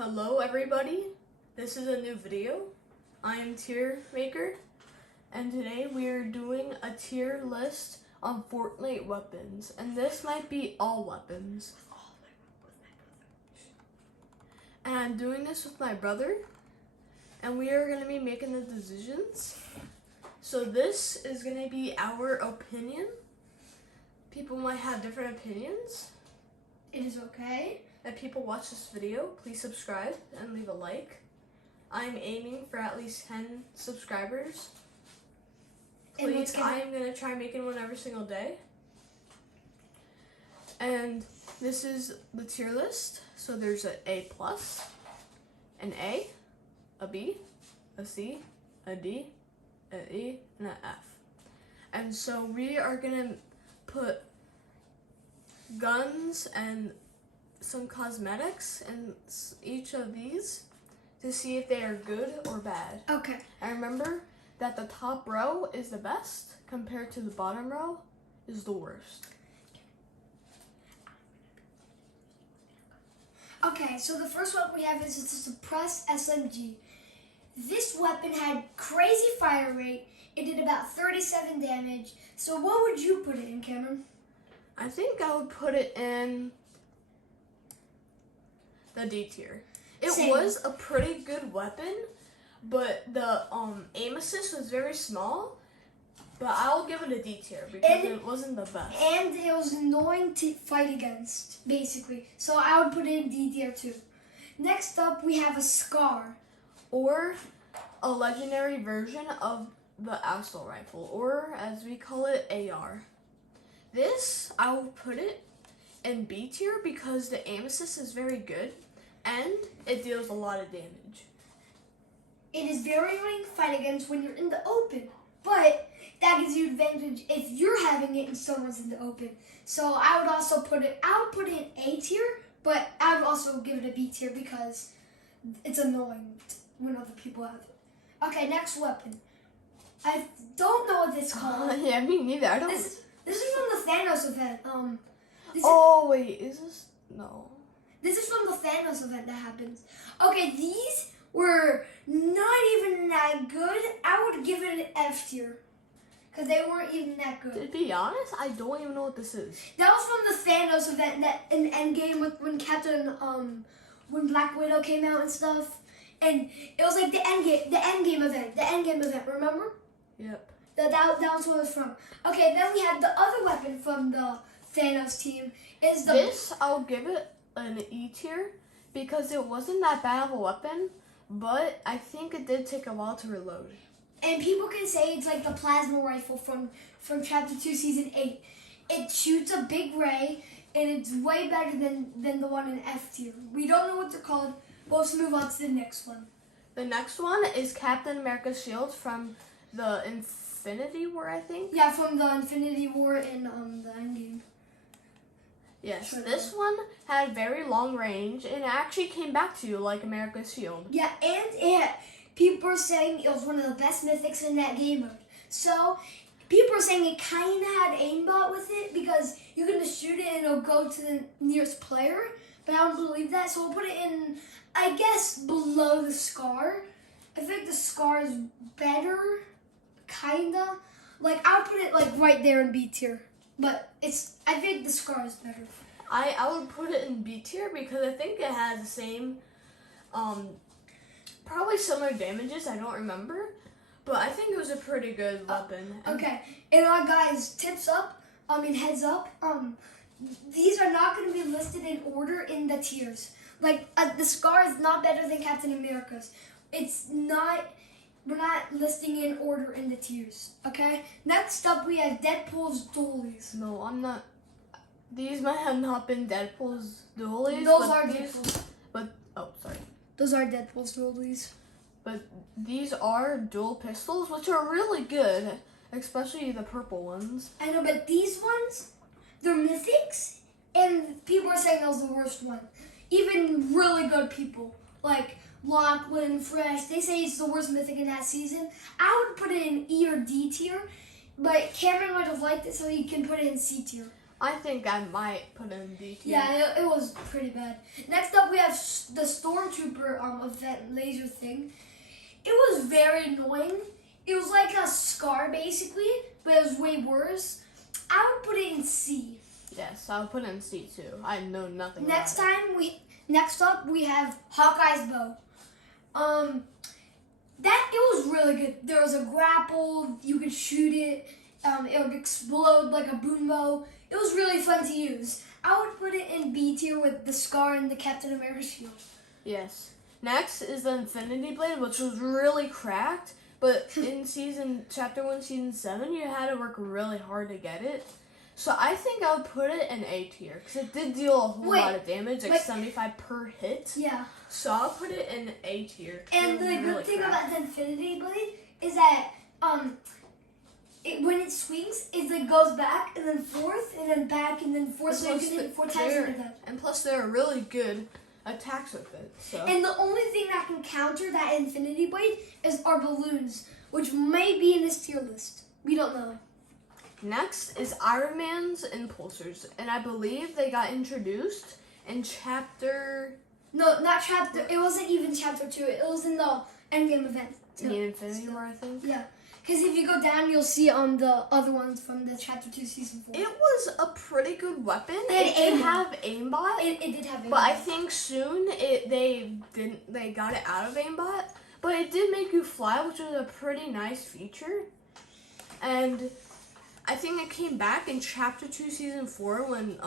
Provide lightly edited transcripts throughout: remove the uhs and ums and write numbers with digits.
Hello everybody, this is a new video. I am Tier Maker, and today we are doing a tier list on Fortnite weapons, and this might be all weapons. And I'm doing this with my brother, and we are going to be making the decisions. So this is going to be our opinion. People might have different opinions. It is okay. If people watch this video, please subscribe and leave a like. I'm aiming for at least 10 subscribers. Please, I am going to try making one every single day. And this is the tier list. So there's an A+, an A, a B, a C, a D, an E, and an F. And so we are going to put guns and some cosmetics in each of these to see if they are good or bad. Okay. And remember that the top row is the best compared to the bottom row is the worst. Okay, so the first one we have is a suppressed SMG. This weapon had crazy fire rate. It did about 37 damage. So what would you put it in, Cameron? I think I would put it in the D tier. It Same. was a pretty good weapon, but the aim assist was very small. But I'll give it a D tier because it wasn't the best. And it was annoying to fight against, basically. So I would put it in D tier too. Next up, we have a Scar. Or a legendary version of the assault rifle, or as we call it, AR. This, I will put it in B tier because the aim assist is very good and it deals a lot of damage. It is very annoying to fight against when you're in the open, but that gives you advantage if you're having it and someone's in the open. So I would also put it in A tier, but I would also give it a B tier because it's annoying when other people have it. Okay, next weapon. I don't know what this is called. Yeah, me neither. I don't. This is from the Thanos event. Wait, is this? No. This is from the Thanos event that happens. Okay, these were not even that good. I would give it an F tier. Because they weren't even that good. To be honest, I don't even know what this is. That was from the Thanos event that in Endgame when Black Widow came out and stuff. And it was like the Endgame event, remember? Yep. That was what it was from. Okay, then we have the other weapon from the Thanos team. This, I'll give it an E tier because it wasn't that bad of a weapon, but I think it did take a while to reload. And people can say it's like the plasma rifle from Chapter 2, Season 8. It shoots a big ray, and it's way better than the one in F tier. We don't know what they're called, but let's move on to the next one. The next one is Captain America's shield from the Infinity War, I think. Yeah, from the Infinity War in the Endgame. Yes, this one had very long range, and it actually came back to you like America's shield. Yeah, and people are saying it was one of the best mythics in that game mode. So people are saying it kind of had aimbot with it because you can just shoot it and it'll go to the nearest player. But I don't believe that, so we'll put it in, I guess, below the Scar. I think the Scar is better, kinda. Like, I'll put it like right there in B tier. But I think the Scar is better. I would put it in B tier because I think it has the same, probably similar damages. I don't remember, but I think it was a pretty good weapon. Okay, and guys, heads up. These are not going to be listed in order in the tiers. Like, the Scar is not better than Captain America's. We're not listing in order in the tiers, okay? Next up, we have Deadpool's dualies. No, I'm not. These might have not been Deadpool's dualies. Those are Deadpool's. Those are Deadpool's dualies. But these are dual pistols, which are really good, especially the purple ones. I know, but these ones, they're mythics, and people are saying that was the worst one. Even really good people, like Lachlan, Fresh, they say it's the worst mythic in that season. I would put it in E or D tier, but Cameron would have liked it, so he can put it in C tier. I think I might put it in D tier. Yeah, it was pretty bad. Next up, we have the Stormtrooper event laser thing. It was very annoying. It was like a Scar basically, but it was way worse. I would put it in C. Yes, I would put it in C too. I know nothing. Next about it. Next up we have Hawkeye's bow. That it was really good. There was a grapple. You could shoot it. It would explode like a boom bow. It was really fun to use. I would put it in B tier with the Scar and the Captain America shield. Yes. Next is the Infinity Blade, which was really cracked. But in chapter 1, season 7, you had to work really hard to get it. So I think I would put it in A tier because it did deal a whole lot of damage, like 75 per hit. Yeah. So I'll put it in A tier. And the good thing about the Infinity Blade is that when it swings, it like goes back and then forth and then back and then forth, so you can hit it 4 times like that. And plus, there are really good attacks with it. So. And the only thing that can counter that Infinity Blade is our balloons, which may be in this tier list. We don't know. Next is Iron Man's impulsors, and I believe they got introduced in chapter... No, not chapter. It wasn't even chapter 2. It was in the Endgame event. In the Infinity War, I think? Yeah. Because if you go down, you'll see the other ones from the chapter 2 season 4. It was a pretty good weapon. It did have aimbot. It did have aimbot. But I think soon they got it out of aimbot. But it did make you fly, which was a pretty nice feature. And I think it came back in chapter 2 season 4 when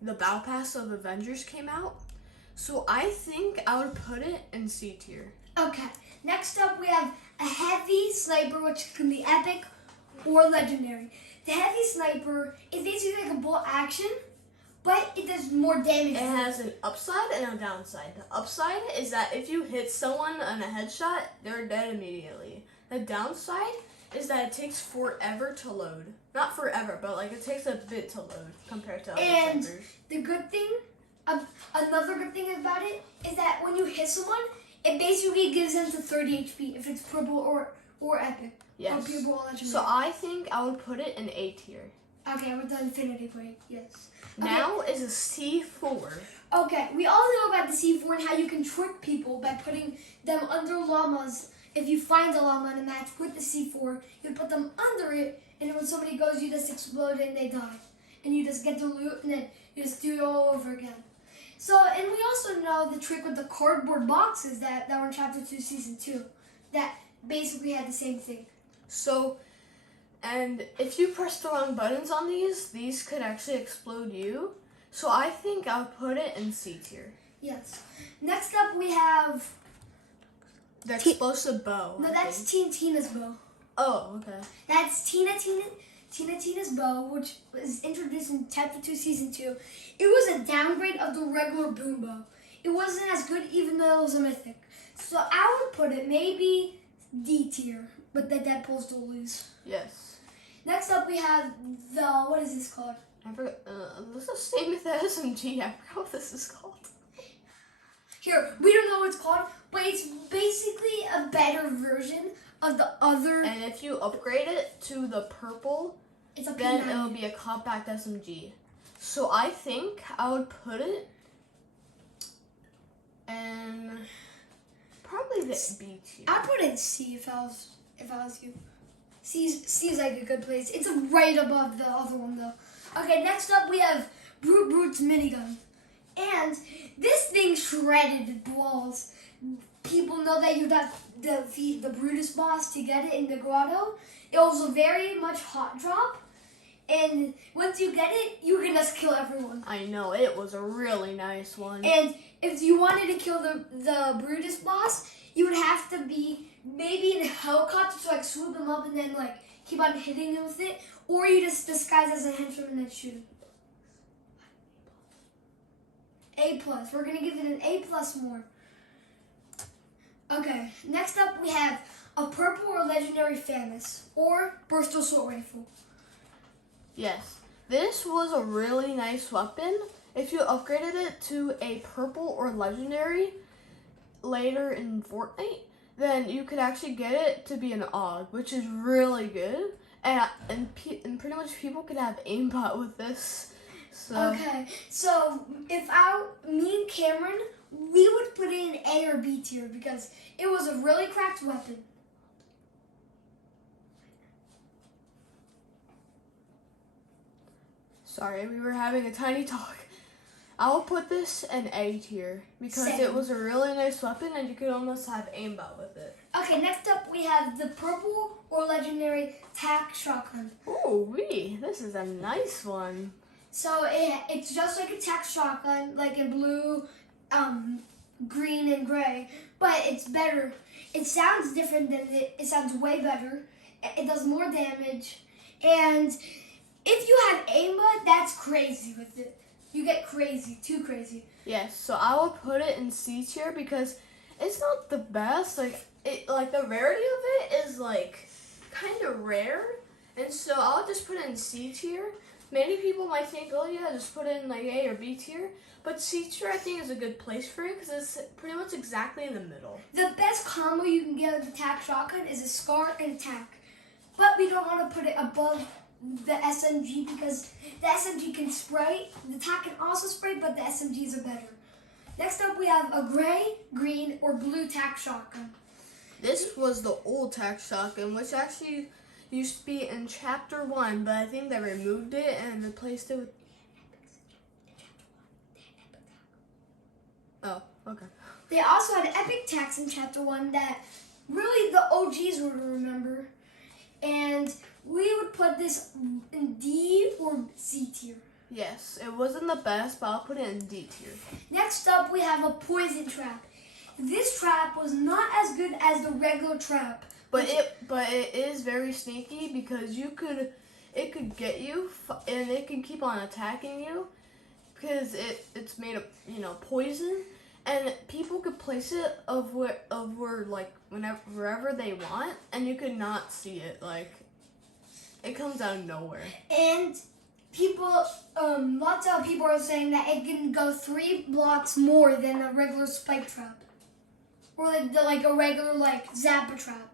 the Battle Pass of Avengers came out. So I think I would put it in C tier. Okay. Next up, we have a heavy sniper, which can be epic or legendary. The heavy sniper is basically like a bolt action, but it does more damage. It has an upside and a downside. The upside is that if you hit someone on a headshot, they're dead immediately. The downside is that it takes forever to load. Not forever, but like it takes a bit to load compared to other snipers. And the good thing, another good thing about it is that when you hit someone, it basically gives them to 30 HP if it's purple or epic. Yes. Or purple or legendary. So I think I would put it in A tier. Okay, with the Infinity Blade, yes. Okay. Now is a C4. Okay, we all know about the C4 and how you can trick people by putting them under llamas. If you find a llama in a match with the C4, you put them under it, and when somebody goes, you just explode and they die. And you just get the loot, and then you just do it all over again. So, and we also know the trick with the cardboard boxes that were in Chapter 2, Season 2, that basically had the same thing. So, and if you press the wrong buttons on these could actually explode you. So I think I'll put it in C tier. Yes. Next up, we have... The explosive bow. No, that's Tina's bow. Oh, okay. That's Tina's bow, which was introduced in Chapter 2, Season 2. It was a downgrade of the regular boom bow. It wasn't as good even though it was a mythic. So I would put it maybe D tier, but the Deadpool still lose. Yes. Next up we have the, what is this called? I forgot, this is the same with the SMG. I forgot what this is called. Here, we don't know what it's called, but it's basically a better version of the other. And if you upgrade it to the purple, It's a then P90. it'll be a compact SMG. So I think I would put it in probably the B tier. I'd put it in C if I was you. C is like a good place. It's right above the other one though. Okay, next up we have Brute's minigun. And this thing shredded balls. People know that you got to defeat the Brutus boss to get it in the grotto. It was a very much hot drop. And once you get it, you can just kill everyone. I know, it was a really nice one. And if you wanted to kill the Brutus boss, you would have to be maybe in a helicopter to like swoop him up and then like keep on hitting him with it. Or you just disguise as a henchman and then shoot him. A+. We're going to give it an A+ more. Okay, next up we have a purple or legendary Famous or burst assault rifle. Yes, this was a really nice weapon. If you upgraded it to a purple or legendary later in Fortnite, then you could actually get it to be an AUG, which is really good. and pretty much people could have aimbot with this. So Okay, so if me and Cameron, we would put it in A or B tier because it was a really cracked weapon. sorry, we were having a tiny talk. I'll put this in A tier because Same. it was a really nice weapon and you could almost have aimbot with it. Okay, next up we have the purple or legendary tac shotgun. Ooh wee, this is a nice one. So it's just like a tac shotgun, like in blue, green, and gray, but it's better. It sounds different than it sounds way better. It does more damage, and if you have aimbot, that's crazy with it. You get crazy, too crazy. Yes, so I will put it in C tier because it's not the best. Like the rarity of it is like kind of rare, and so I'll just put it in C tier. Many people might think, oh yeah, just put it in like A or B tier, but C tier I think is a good place for it because it's pretty much exactly in the middle. The best combo you can get with the tac shotgun is a scar and a tac, but we don't want to put it above the SMG because the SMG can spray. The tac can also spray, but the SMGs are better. Next up, we have a gray, green, or blue tac shotgun. This was the old tac shotgun, which actually used to be in Chapter 1, but I think they removed it and replaced it with... Oh, okay. They also had epic tacs in Chapter 1 that really the OGs would remember. And we would put this in D or C tier. Yes, it wasn't the best, but I'll put it in D tier. Next up, we have a poison trap. This trap was not as good as the regular trap. But it is very sneaky because it could get you and it can keep on attacking you because it's made of poison, and people could place it where like wherever they want, and you could not see it. Like it comes out of nowhere. And people, lots of people are saying that it can go 3 blocks more than a regular spike trap, or like a regular zapper trap.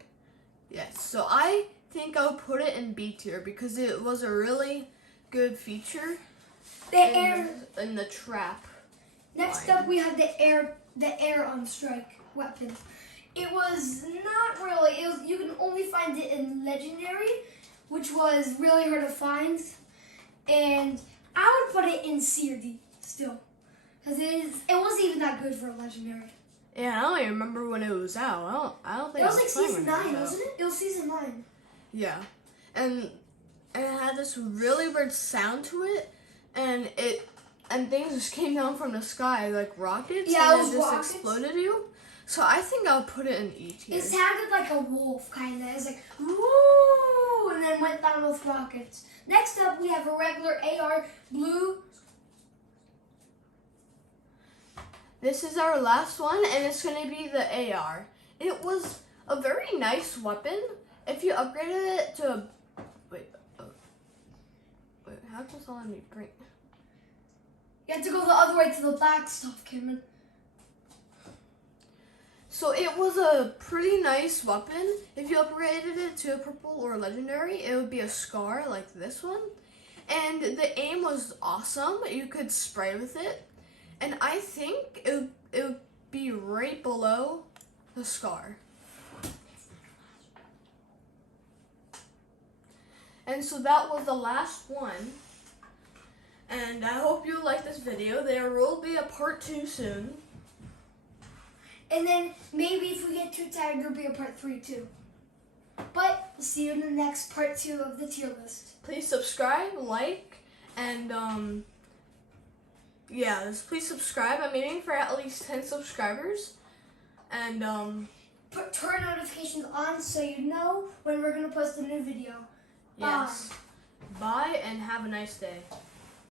Yes, so I think I'll put it in B tier because it was a really good feature in the trap. Next line. up, we have the air on strike weapon. It was not really. You can only find it in legendary, which was really hard to find, and I would put it in C or D still, because it wasn't even that good for a legendary. Yeah, I don't even remember when it was out. I don't think It was like fun season when 9, out. wasn't it? It was season 9. Yeah, and it had this really weird sound to it, and things just came down from the sky like rockets. Yeah, and it was just rockets. exploded you. So I think I'll put it in E tier. It sounded like a wolf, kind of. It's like, woo, and then went down with rockets. Next up, we have a regular AR blue. This is our last one, and it's going to be the AR. It was a very nice weapon. If you upgraded it to wait, how does all me bring? You have to go the other way to the black stuff, Cameron. So it was a pretty nice weapon. If you upgraded it to a purple or legendary, it would be a scar like this one. And the aim was awesome. You could spray with it. And I think it would be right below the scar. And so that was the last one. And I hope you liked this video. There will be a part 2 soon. And then maybe if we get too tired, there'll be a part 3 too. But we'll see you in the next part 2 of the tier list. Please subscribe, like, and yeah, please subscribe. I'm aiming for at least 10 subscribers. And Turn notifications on so you know when we're gonna post a new video. Bye. yes. Bye and have a nice day.